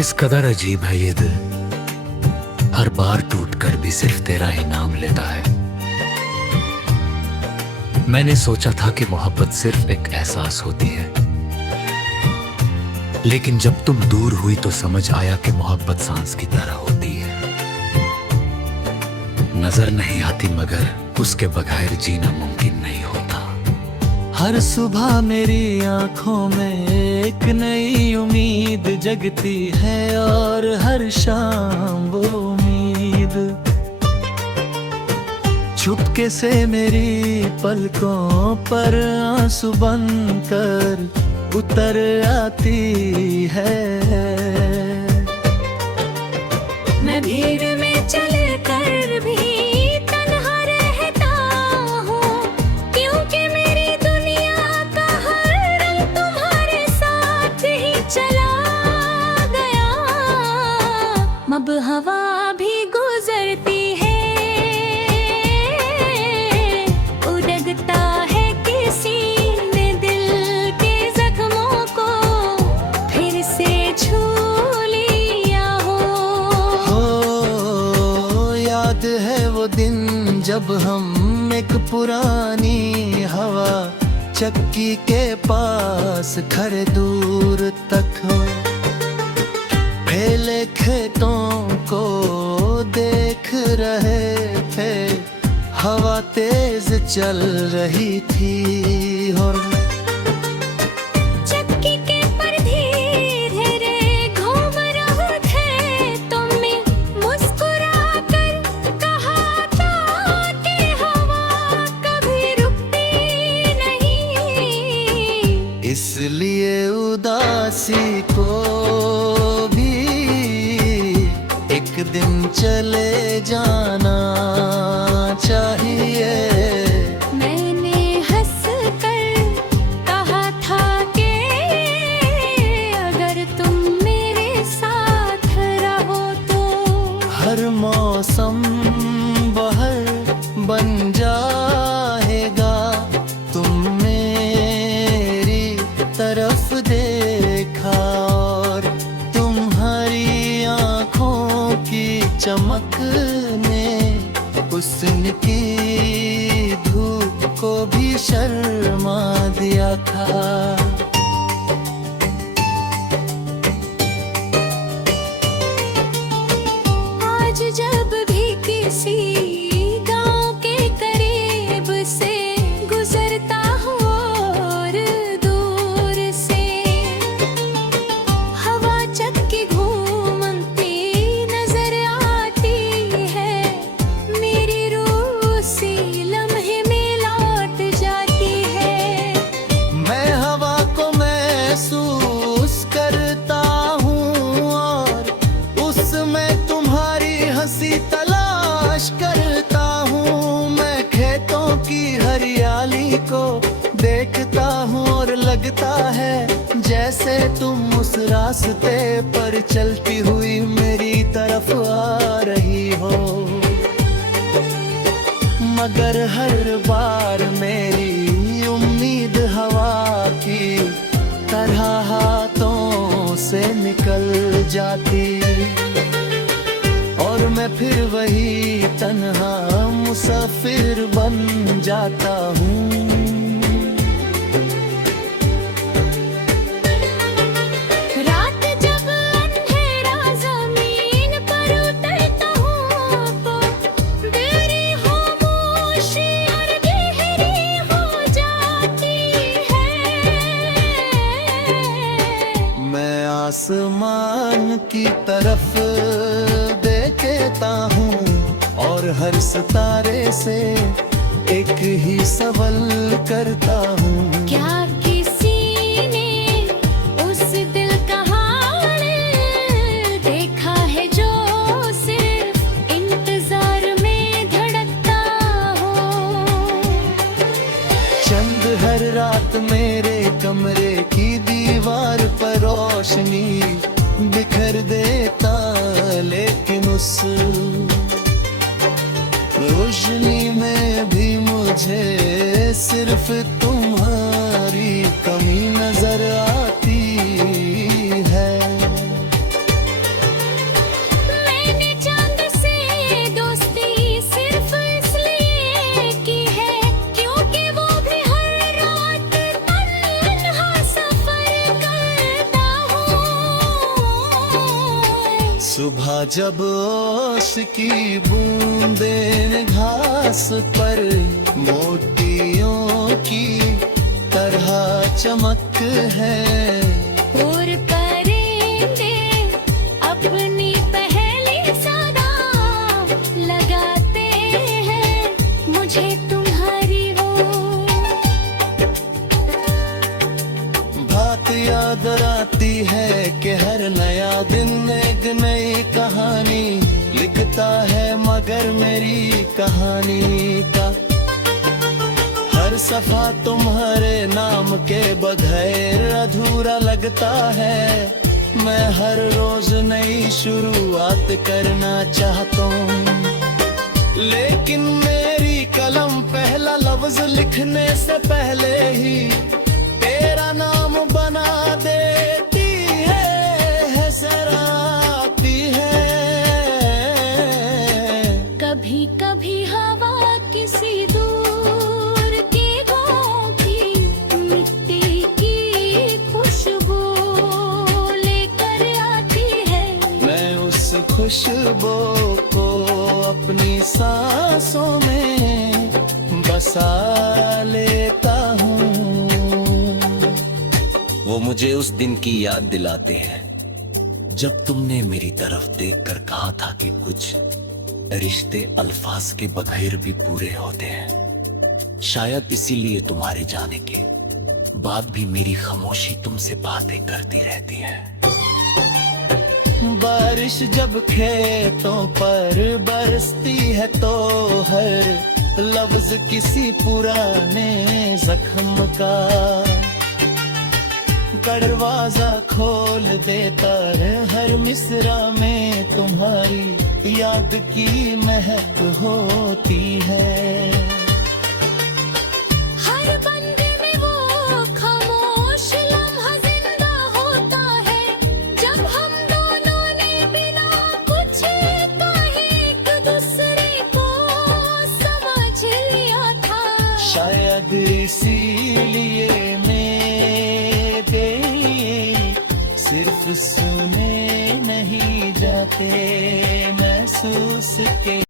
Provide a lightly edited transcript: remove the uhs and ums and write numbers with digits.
किस कदर अजीब है ये दिल, हर बार टूट कर भी सिर्फ तेरा ही नाम लेता है। मैंने सोचा था कि मोहब्बत सिर्फ एक एहसास होती है, लेकिन जब तुम दूर हुई तो समझ आया कि मोहब्बत सांस की तरह होती है। नजर नहीं आती मगर उसके बगैर जीना मुमकिन नहीं होता। हर सुबह मेरी आंखों में एक नई उम्मीद जगती है और हर शाम वो उम्मीद चुपके से मेरी पलकों पर आंसू बनकर उतर आती है। मैं भीड़ में चलकर भी तन्हा रहता हूँ, क्योंकि मेरी दुनिया का हर रंग तुम्हारे साथ ही चला गया। अब हवा भी गुजरती है, उड़गता है किसी ने दिल के जख्मों को फिर से छू लिया हो। याद है वो दिन जब हम एक पुरानी हवा चक्की के पास खड़े दूर तक हो, फैले खेतों को देख रहे थे। हवा तेज चल रही थी और चक्की के पर धीरे घूम रहे थे तुमने मुस्कुरा कर कहा था कि हवा कभी रुकती नहीं। इसलिए उदासी को भी एक दिन चले जाना चाहिए। मैंने हंस कर कहा था कि अगर तुम मेरे साथ रहो तो हर मौसम बहर बन जाएगा। तुम मेरी तरफ देखा और तुम्हारी आंखों की चमक ने हुस्न की धूप को भी शर्मा दिया था। आज जब भी किसी गांव के करीब से गुजरता हूँ और दूर से हवा चक्की घूमती नजर आती है। मेरी रूह उसी लम्हे में लौट जाती है। मैं हवा को महसूस करता हूँ और उसमें तुम्हारी हंसी तलाश करता हूँ। मैं खेतों की हरियाली को देखता हूँ और लगता है जैसे तुम उस रास्ते पर चलती हुई मेरी तरफ आ रही हो। मगर हर बार मेरी उम्मीद हवा की तरह हाथों से निकल जाती और मैं फिर वही तन्हा मुसाफिर बन जाता हूँ। रात जब अंधेरा जमीन पर उतरता हूँ तो मेरी खामोशी और गहरी हो जाती है। मैं आसमान की तरफ देखता हूँ और हर सितारे से एक ही सवाल करता हूँ। क्या किसी ने उस दिल का हाल देखा है जो सिर्फ इंतजार में धड़कता हो। चंद हर रात मेरे कमरे की दीवार पर रोशनी बिखर देता, लेकिन उस रोशनी में भी मुझे सिर्फ तुम्हारी कमी नजर आती है। जब ओस की बूंदें घास पर मोतियों की तरह चमक है। और परिंदे अपनी पहली सदा लगाते हैं, मुझे तुम्हारी वो बात याद आती है कि हर नया दिन एक नई कहानी लिखता है, मगर मेरी कहानी का हर सफा तुम्हारे नाम के बगैर अधूरा लगता है। मैं हर रोज नई शुरुआत करना चाहता हूँ, लेकिन मेरी कलम पहला लफ्ज लिखने से पहले ही तेरा नाम बना देती है, सराती है। कभी कभी हवा किसी दूर की गाँव की मिट्टी की खुशबू लेकर आती है। मैं उस खुशबू को अपनी सांसों में बसा लेता हूँ। वो मुझे उस दिन की याद दिलाते हैं जब तुमने मेरी तरफ देखकर कहा था कि कुछ रिश्ते अल्फाज के बगैर भी पूरे होते हैं। शायद इसीलिए तुम्हारे जाने के बाद भी मेरी खामोशी तुमसे बातें करती रहती है। बारिश जब खेतों पर बरसती है तो हर लफ्ज किसी पुराने जख्म का दरवाजा खोल देता है। हर मिसरा में तुम्हारी याद की महक होती है। हर बंदे में वो खामोश लम्हा जिंदा होता है, जब हम दोनों ने बिना कुछ कहे एक दूसरे को समझ लिया था। शायद इसीलिए सिर्फ सुने नहीं जाते, महसूस के